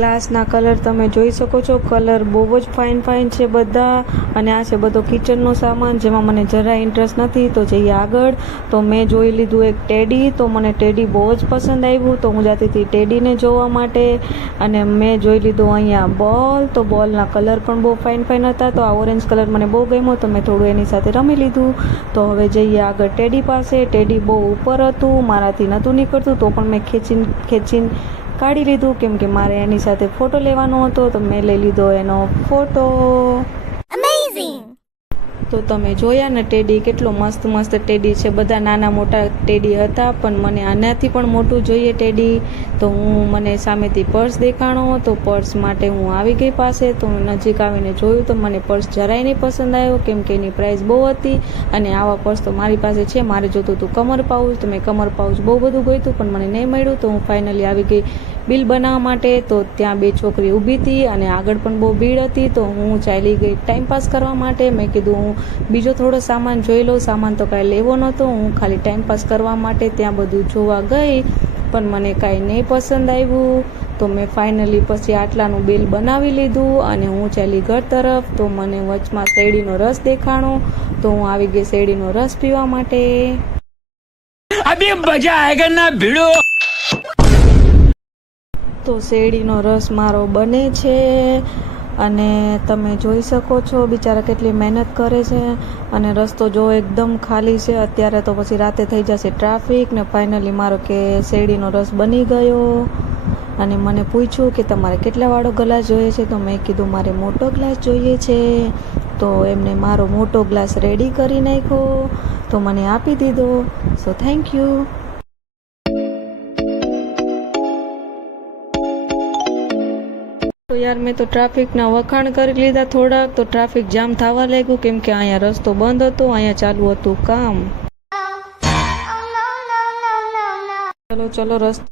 ગ્લાસના colour તમે જોઈ શકો છો, કલર બહુ જ ફાઇન છે બધા. અને આ છે બધો કિચનનો સામાન જેમાં મને જરા ઇન્ટરેસ્ટ નથી. તો જઈએ આગળ. તો મેં જોઈ લીધું એક ટેડી. તો મને ટેડી બહુ જ પસંદ આવ્યું, તો હું જતી હતી ટેડીને જોવા માટે. અને મેં જોઈ લીધું અહીંયા બોલ. તો બોલના કલર પણ બહુ ફાઇન હતા. તો આ ઓરેન્જ કલર મને બહુ ગમ્યો, તો મેં થોડું એની સાથે રમી લીધું. તો હવે જઈએ આગળ ટેડી પાસે. ટેડી બહુ ઉપર હતું, મારાથી નહોતું નીકળતું, તો પણ મેં ખેંચીને કાઢી લીધું, કેમ કે મારે એની સાથે ફોટો લેવાનો હતો. તો મેં લઈ લીધો એનો ફોટો. તો તમે જોયા ને ટેડી, કેટલો મસ્ત ટેડી છે. બધા નાના મોટા ટેડી હતા, પણ મને આનાથી પણ મોટું જોઈએ ટેડી. તો મને સામેથી પર્સ દેખાણો, તો પર્સ માટે હું આવી ગઈ પાસે. તો નજીક આવીને જોયું તો મને પર્સ જરાય નહીં પસંદ આવ્યો, કેમ કે એની પ્રાઇસ બહુ હતી. અને આવા પર્સ તો મારી પાસે છે. મારે જોતું હતું કમર પાઉચ, તો મેં કમર પાઉચ બહુ બધું ગોઈતું, પણ મને નહીં મળ્યું. તો હું ફાઇનલી આવી ગઈ બિલ બનાવવા માટે. તો ત્યાં બે છોકરી ઊભી હતી અને આગળ પણ બહુ ભીડ હતી. તો હું ચાલી ગઈ ટાઈમપાસ કરવા માટે. મેં કીધું હું બીજો થોડો સામાન જોઈ લઉં. સામાન તો કાંઈ લેવો નહોતો, હું ખાલી ટાઈમપાસ કરવા માટે ત્યાં બધું જોવા ગઈ, પણ મને કાંઈ નહીં પસંદ આવ્યું. તો મેં ફાઇનલી પછી આટલાનું બિલ બનાવી લીધું અને હું ચાલી ઘર તરફ. તો મને વચમાં શેરડીનો રસ દેખાણો, તો હું આવી ગઈ શેરડીનો રસ પીવા માટે. અભી મજા આયેગા ના ભીડો. તો શેરડીનો રસ મારો બને છે અને તમે જોઈ શકો છો બિચારા કેટલી મહેનત કરે છે. અને રસ્તો જો એકદમ ખાલી છે. અત્યારે તો પછી રાતે થઈ જશે ટ્રાફિક. ને ફાઇનલી મારો કે શેરડીનો રસ બની ગયો. અને મને પૂછ્યું કે તમારે કેટલા વાળો ગ્લાસ જોઈએ છે. તો મેં કીધું મારે મોટો ગ્લાસ જોઈએ છે. તો એમને મારો મોટો ગ્લાસ રેડી કરી નાખ્યો, તો મને આપી દીધો. So thank you. તો યાર મેં તો ટ્રાફિકના વખાણ કરી લીધા થોડાક. તો ટ્રાફિક જામ થવા લાગ્યું, કેમ કે અહીંયા રસ્તો બંધ હતો, અહીંયા ચાલુ હતું કામ. ચલો રસ્તો